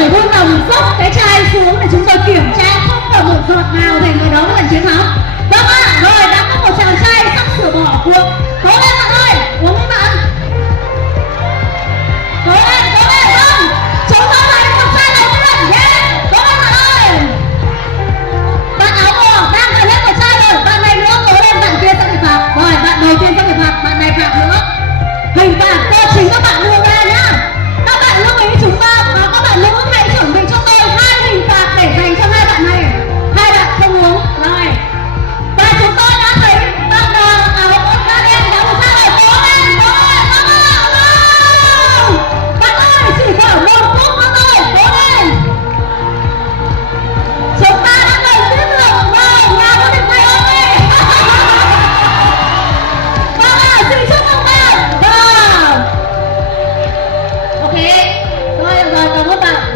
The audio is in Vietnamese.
phải vui lòng dốc cái chai xuống để chúng tôi kiểm tra không còn một giọt nào thì người đó là chiến thắng.